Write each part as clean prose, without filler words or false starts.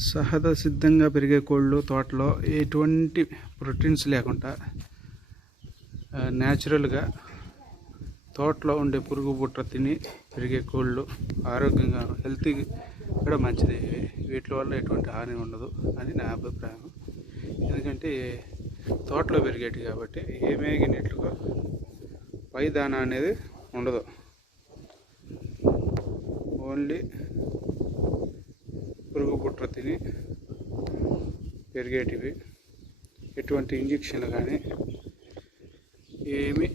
సహజ సిద్ధంగా పెరిగే కోళ్ళు తోటలో ఎటువంటి ప్రోటీన్స్ లేకుండా న్యాచురల్గా తోటలో ఉండే పురుగు బుట్ట తిని పెరిగే కోళ్ళు ఆరోగ్యంగా హెల్తీ కూడా మంచిది. వీటి వల్ల ఎటువంటి హాని ఉండదు అని నా అభిప్రాయం. ఎందుకంటే తోటలో పెరిగేటి కాబట్టి ఏమేగినట్లుగా పై దానా అనేది ఉండదు, ఓన్లీ పురుగు బుట్ట తిని పెరిగేటివి. ఎటువంటి ఇంజక్షన్లు కానీ ఏమీ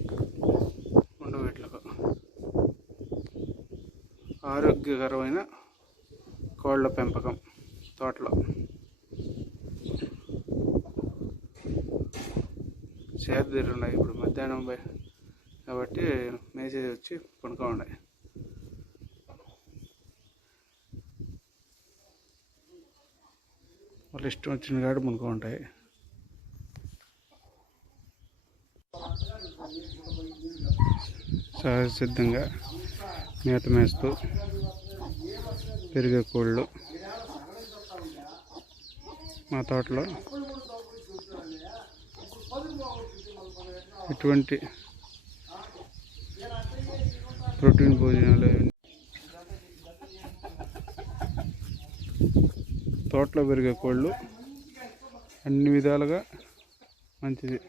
ఉండవు. వీటిలో ఆరోగ్యకరమైన కోళ్ళ పెంపకం తోటలో. సేదతీరు ఉన్నాయి ఇప్పుడు మధ్యాహ్నం కాబట్టి మేసేజ్ వచ్చి పడుకో ఉన్నాయి. వాళ్ళు ఇష్టం వచ్చిన కాడ పడుకో ఉంటాయి. సహజ సిద్ధంగా మేత మేస్తూ పెరిగే కోళ్ళు మా తోటలో ఎటువంటి ప్రోటీన్ భోజనాలు తోటలో పెరిగే కోళ్ళు అన్ని విధాలుగా మంచిది.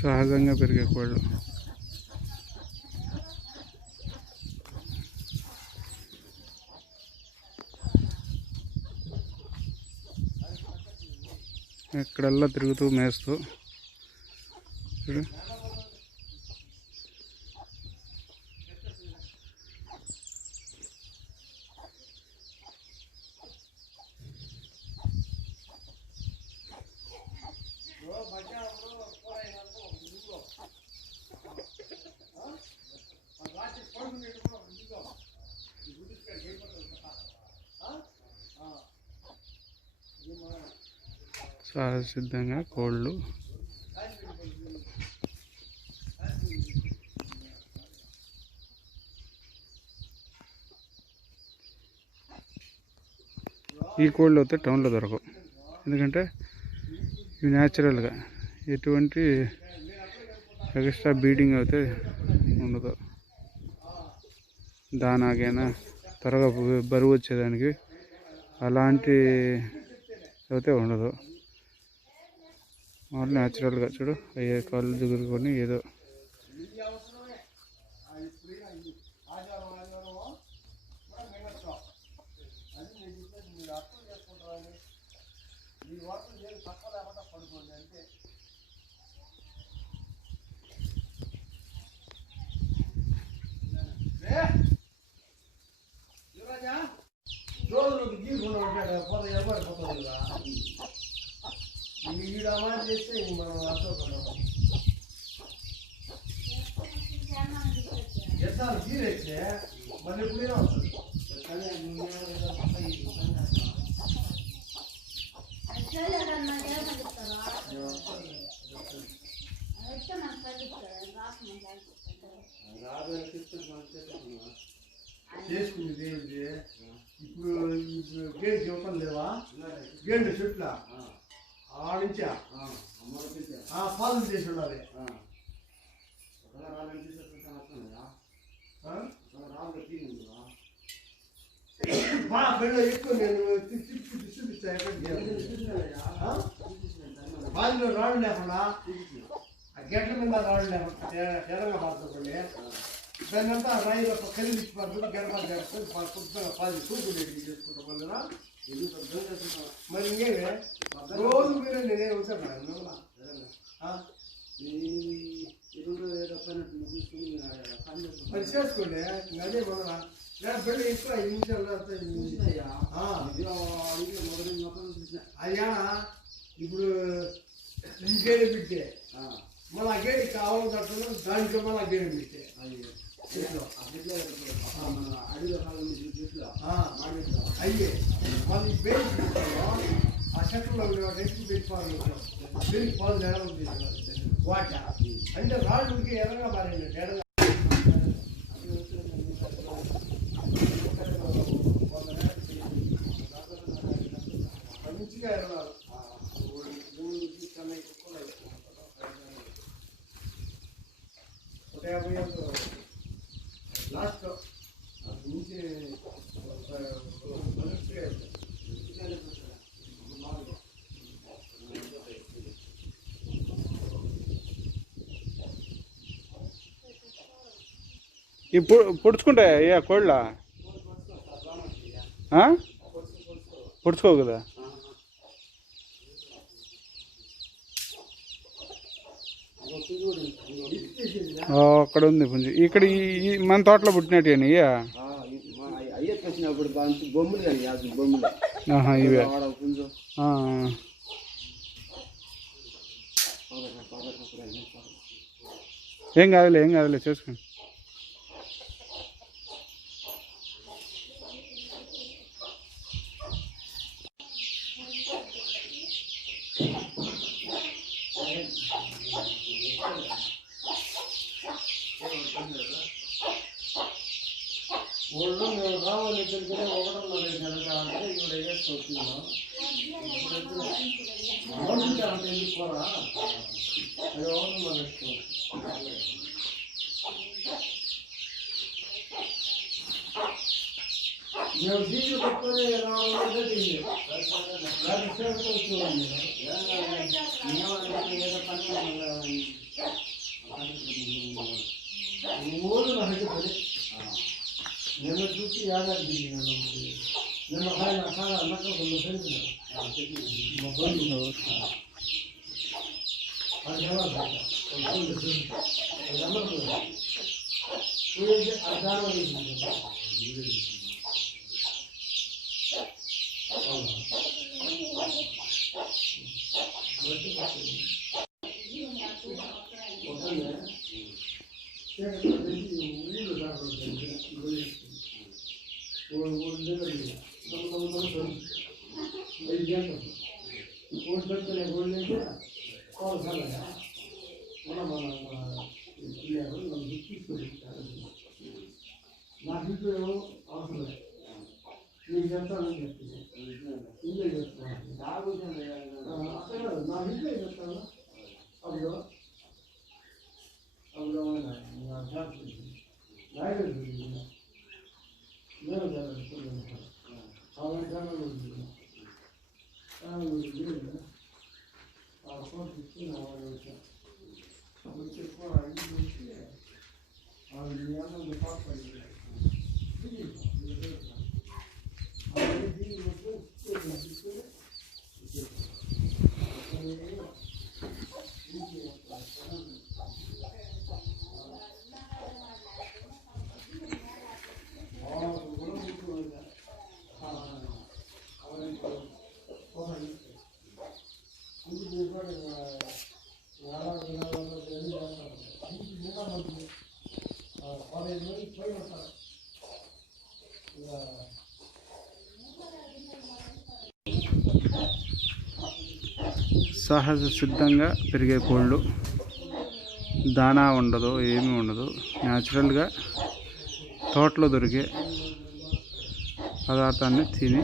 సహజంగా పెరిగే కోళ్ళు ఎక్కడల్లా తిరుగుతూ మేస్తూ సహజ సిద్ధంగా కోళ్ళు ఈ కోళ్ళు అయితే టౌన్లో దొరకవు. ఎందుకంటే ఇవి న్యాచురల్గా ఎటువంటి ఎక్స్ట్రా బీడింగ్ అయితే ఉండదు. దానాగైనా త్వరగా బరువు వచ్చేదానికి అలాంటి అయితే ఉండదు. వాళ్ళు న్యాచురల్గా చూడు అయ్యే కాళ్ళు దిగురుకొని ఏదో చేసుకుంది. ఇప్పుడు గేట్ ఇవ్వటం లేవా? గేండు చెట్ల ఆడించా పాలు చేసి ఉండాలి. ఎక్కువ నేను చూపిస్తా. బావిలో రాళ్ళు లేకుండా ఆ గేట్ల మీద రాళ్ళు లేకుండా తెలంగా పాడుకోండి. దాన్ని అంతా రాయిలో కలిసి పడుతుంది. గడప జరుపుకొని పాది కూర్చుని చేసుకుంటాం వల్ల మరి ఇంకేమే రోజు మీరే నేనే ఉంటాను. మరి చేసుకోండి. అదే మన ಬೆಳೆ ಇತ್ತು ನಿಮಿಷ అయ్యా ఇప్పుడు ఈ గేడి బిట్టే మళ్ళీ ఆ గేడి కావాలి తట్టుకున్నాం దాంట్లో మళ్ళీ ఆ గేడి బిట్టే అయ్యే మళ్ళీ బేసి ఆ చెట్లలో రెడ్డి పెట్టుకోవాలి దీనికి పాలు జరగదు వాట అంటే రాళ్ళకి ఎర్రగా మారింది ఎర్రగా మంచిగా ఎర్రాలి ఒక 50 ఏళ్ళు లాస్ట్ నుంచి ఇప్పుడు పొడుచుకుంటాయా ఏ కోళ్ళ పొడుచుకోవు కదా అక్కడ ఉంది పుంజు ఇక్కడ ఈ మన తోటలో పుట్టినట్టు ఇవే ఏం కాదులే చేసుకోండి ఒళ్ళు మేము రావాలి ఇక్కడికి 1:30 గంటల అంటే ఇక్కడ వేసుకొస్తున్నాం అంటే ఎందుకు పోరా అది 1:30 వేసుకోవచ్చు మేము డీజిల్ పెట్టుకొని రావడం జరిగింది దాన్ని సేవతో చూడండి ఊరు నాకు పని నేను చూసి యాదాది నేను ఆయన చాలా అన్నక్కడ కొన్ని తెలిసిన మా బంధు అది ఎలా నాకు ఇప్పుడు అవసరం లేదు నీకు చెప్తానని చెప్తుంది ఇంట్లో చెప్తాను నా ఇంట్లో చెప్తాను అప్పుడు అప్పుడు సహజ సిద్ధంగా పెరిగే కోళ్ళు దానా ఉండదు, ఏమీ ఉండదు. న్యాచురల్గా తోటలో దొరికే పదార్థాన్ని తిని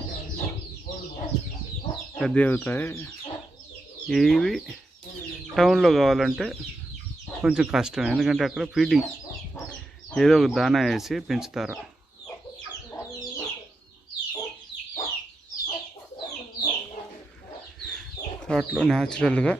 పెద్ద అవుతాయి. ఇవి టౌన్లో కావాలంటే కొంచెం కష్టం, ఎందుకంటే అక్కడ ఫీడింగ్ ఏదో ఒక దానా వేసి పెంచుతారు. తోటలో న్యాచురల్గా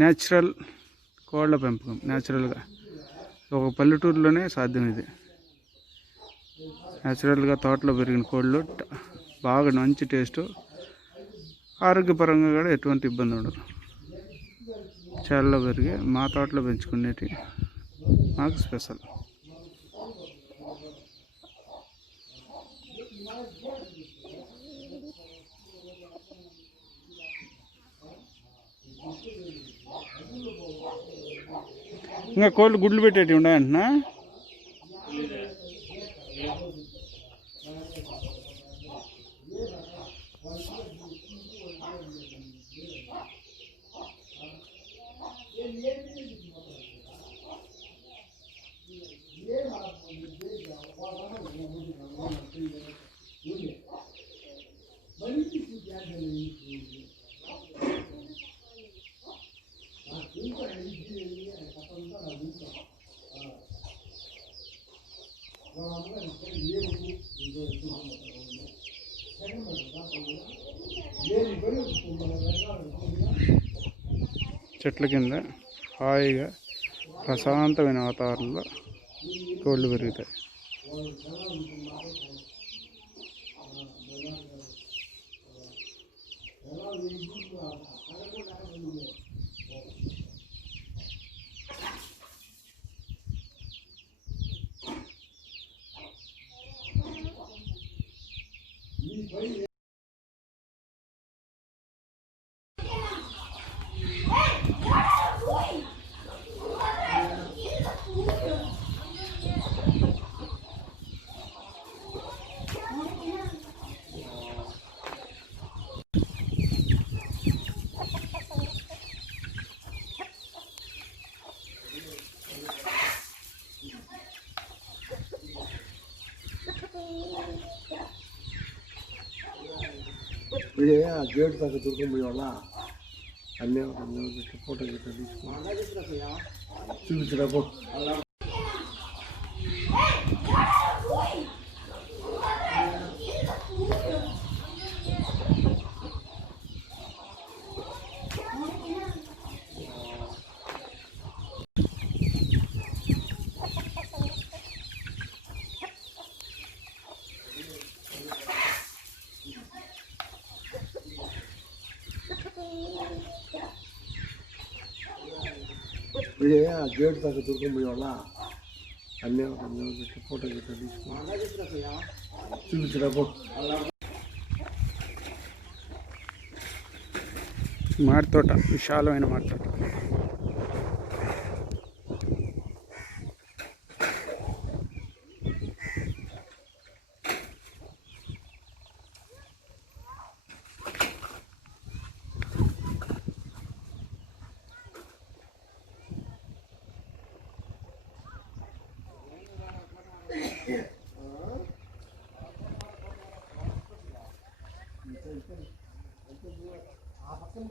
న్యాచురల్ కోళ్ళ పెంపకం న్యాచురల్గా ఒక పల్లెటూరులోనే సాధ్యం ఇది. న్యాచురల్గా తోటలో పెరిగిన కోళ్ళు బాగా మంచి టేస్ట్, ఆరోగ్యపరంగా కూడా ఎటువంటి ఇబ్బంది ఉండదు. చేలలో పెరిగి మా తోటలో పెంచుకునేటి మాకు స్పెషల్. ఇంకా కోళ్ళు గుడ్లు పెట్టేటివి ఉన్నాయంటున్నా. చెట్ల కింద హాయిగా ప్రశాంతమైన వాతావరణంలో కోళ్ళు పెరుగుతాయి. గేట్ దాకా దొరికిపోయే వాళ్ళ అన్నీ ఫోటో గిట్ట తీసుకుని చూపించినప్పుడు గేట్ దాకా దొరికిపోయే వాళ్ళ అన్నీ ఫోటో గిట్ట తీసుకుని చూపించినప్పుడు మాడి తోట, విశాలమైన మాడి తోట. ఆ పక్కన